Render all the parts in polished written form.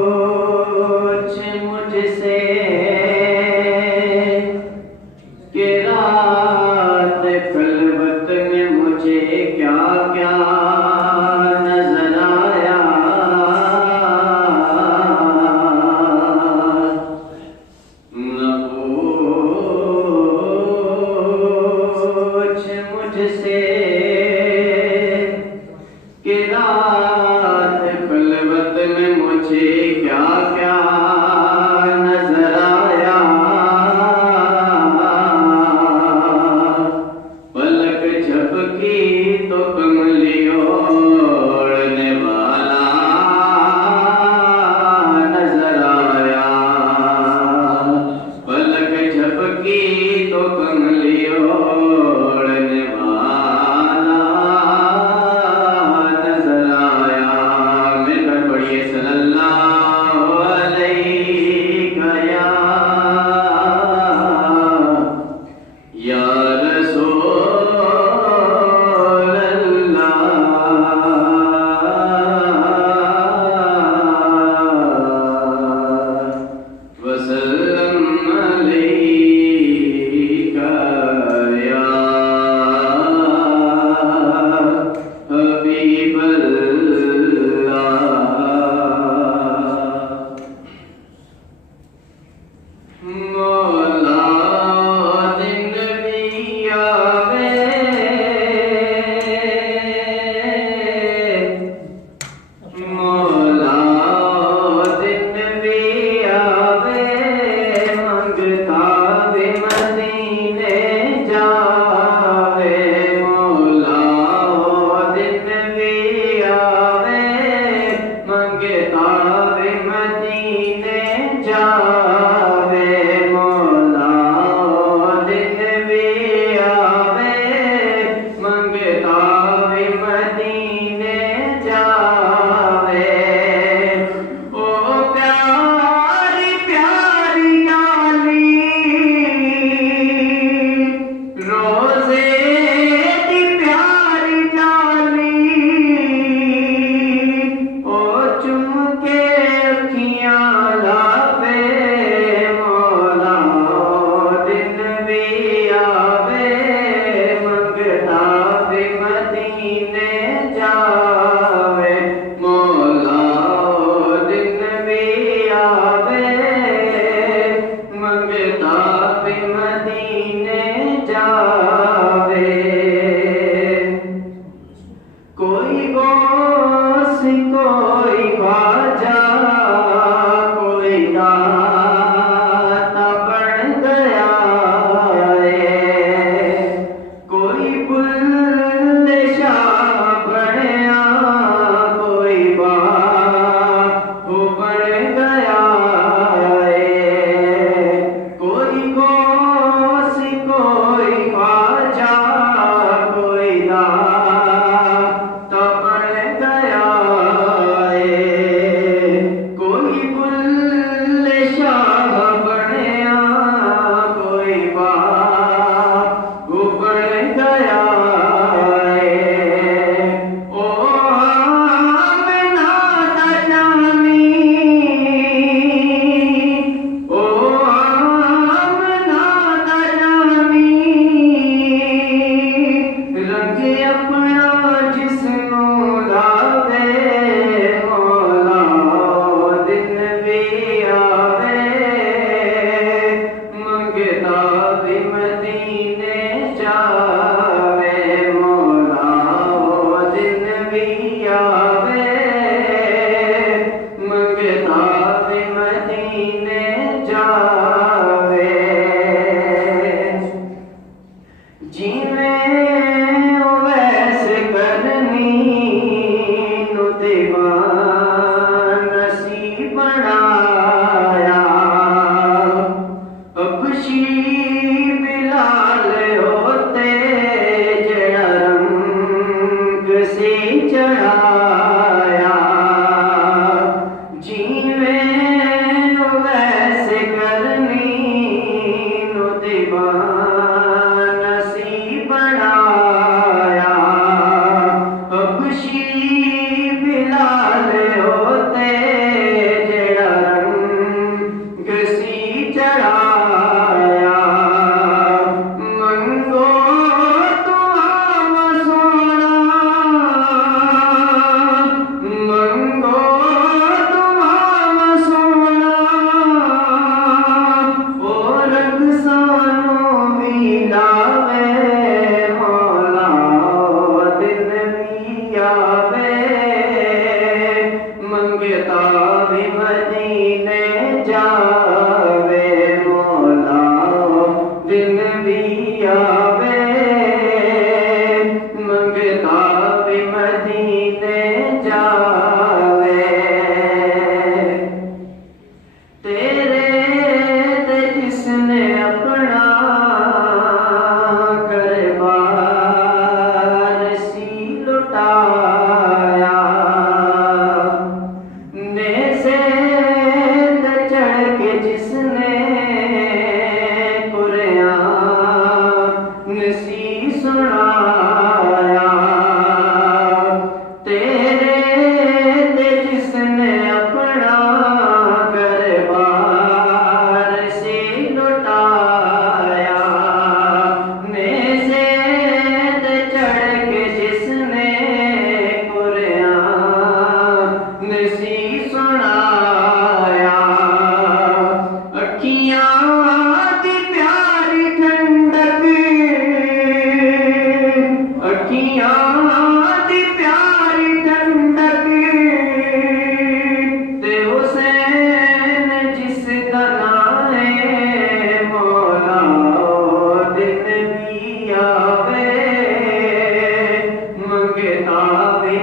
पूछ मुझसे कि रात खलवत में मुझे क्या क्या नजर आया। न पूछ मुझसे कि रात खलवत में मुझे क्या क्या नजर आया। पलक झपकी तो कमली ओढ़ने वाला नजर आया। पलक झपकी तो कमली ओढ़ने वाला नजर आया। मिलकर पढ़िए सल्लल्लाहु अलैहि या रसूल अल्लाह वसल्लम अलैका या हबीबल्लाह। मौला दिन भी आवे, मौला दिन भी आवे, मंगता भी मदीने जावे। मौला दिन भी आवे, मंगता भी मदीने जावे। मौला दिन भी आवे, मंगता भी मदीने जावे। ओ प्यारी प्यारी आली, रोज़े दी प्यारी जाली, ओ चुम के अखियां लावे। मौला दिन भी आवे, मंगता भी मदीने जावे। मौला दिन भी आवे, मंगता भी मदीने जावे। कोई गौस कोई ख्वाजा, कोई दाता बन गया है। कोई बुल्ले शाह बनया, कोई बापू बन गया है। कोई गौस कोई ख्वाजा, कोई दाता बन गया है। कोई बुल्ले शाह बनया, कोई बापू बन गया है। ओ आमना दा जानी, ओ आमना दा जानी, रंग अपना जिसनू लावे। मौला दिन भी आवे, मंगता भी मदीने जावे। मौला दिन भी आवे, मंगता भी मदीने जावे। जीवे वैसे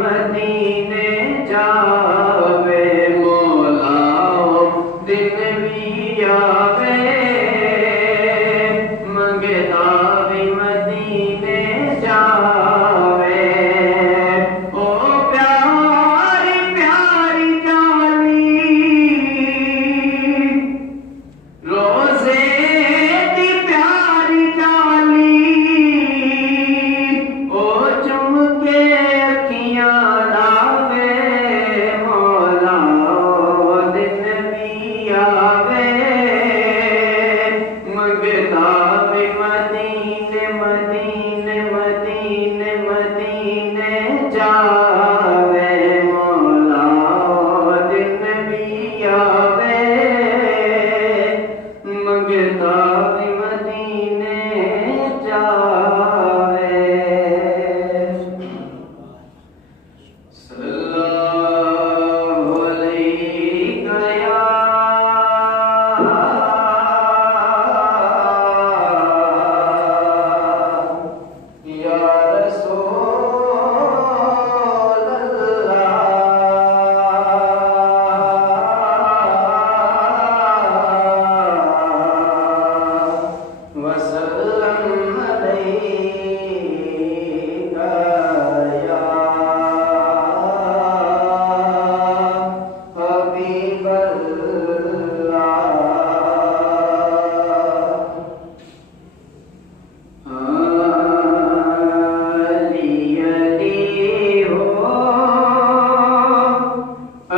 मदीने जावे मौलाओ दिन भी आवे मंगता भी मदीने जावे ओ प्यारी प्यारी जानी रोजे दी प्यारी जानी ओ चुमके अखियां लावे मौला ओ दिन भी आवे मंगता भी मदीने मदीने मदीने मदीने जावे मौला ओ दिन भी आवे मंगता भी मदीने जावे सल्लल्लाहु अलैहि गया या रसूल अल्लाह वसल्लम अलैका या हबीब अली अली हो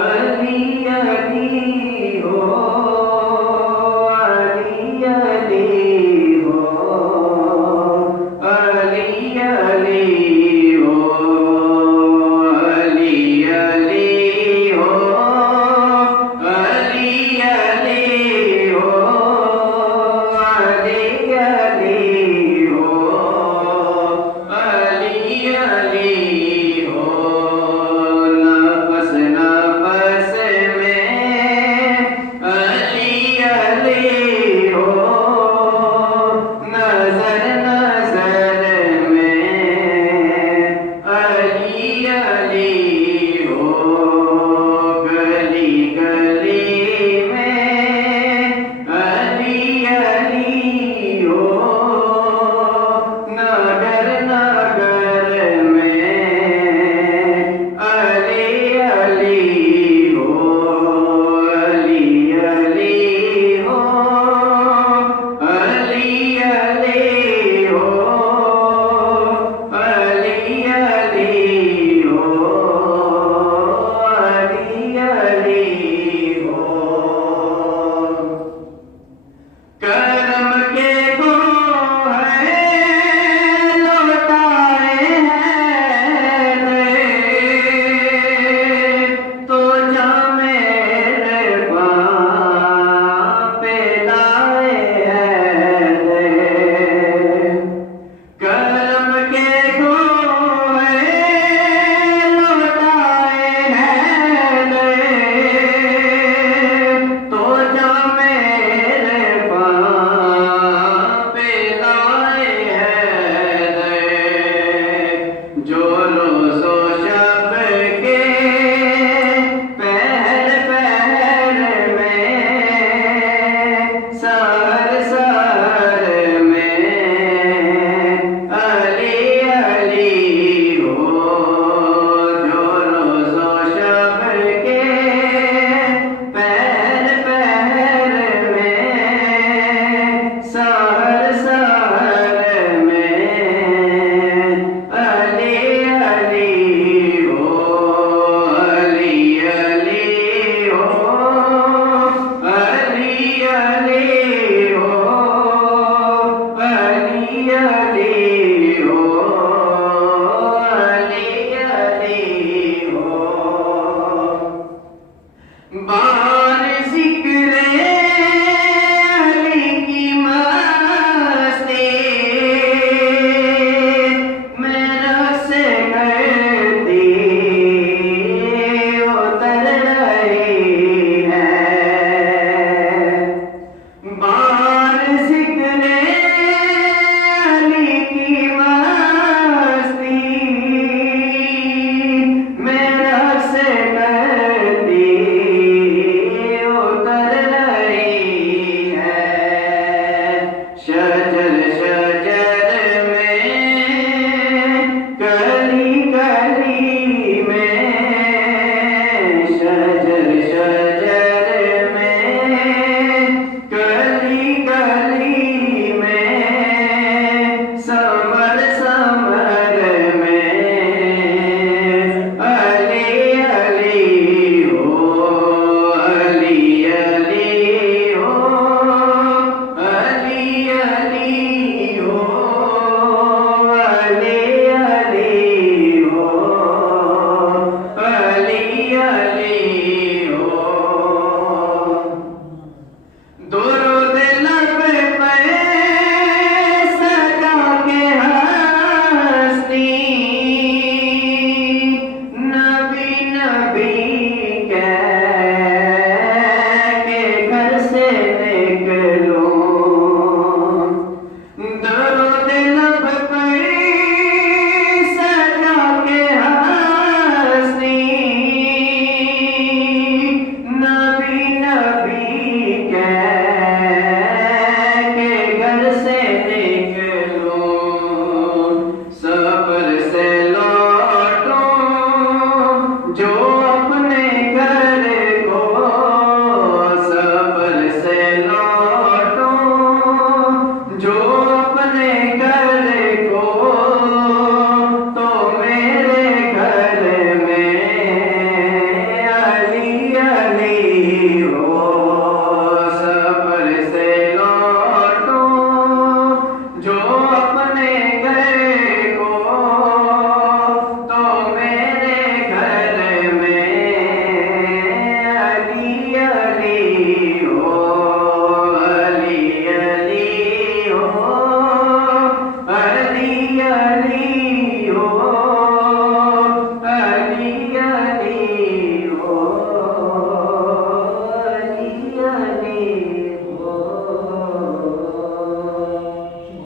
अली अली हो अली अली हो अली अली हो अली अली हो अली अली हो अली अली हो अली अली हो नफस नफस में अली अली हो नजर नजर में अली अली हो गली गली में अली अली हो नगर नगर में अली अली हो अली अली हो अली अली हो अली अली हो अली अली हो करम के गो है लौटाए हैं तो जा मेरे पाँव पे लाए हैं करम के गो है लौटाए हैं तो जा मेरे पाँव पे लाए हैं जो लोग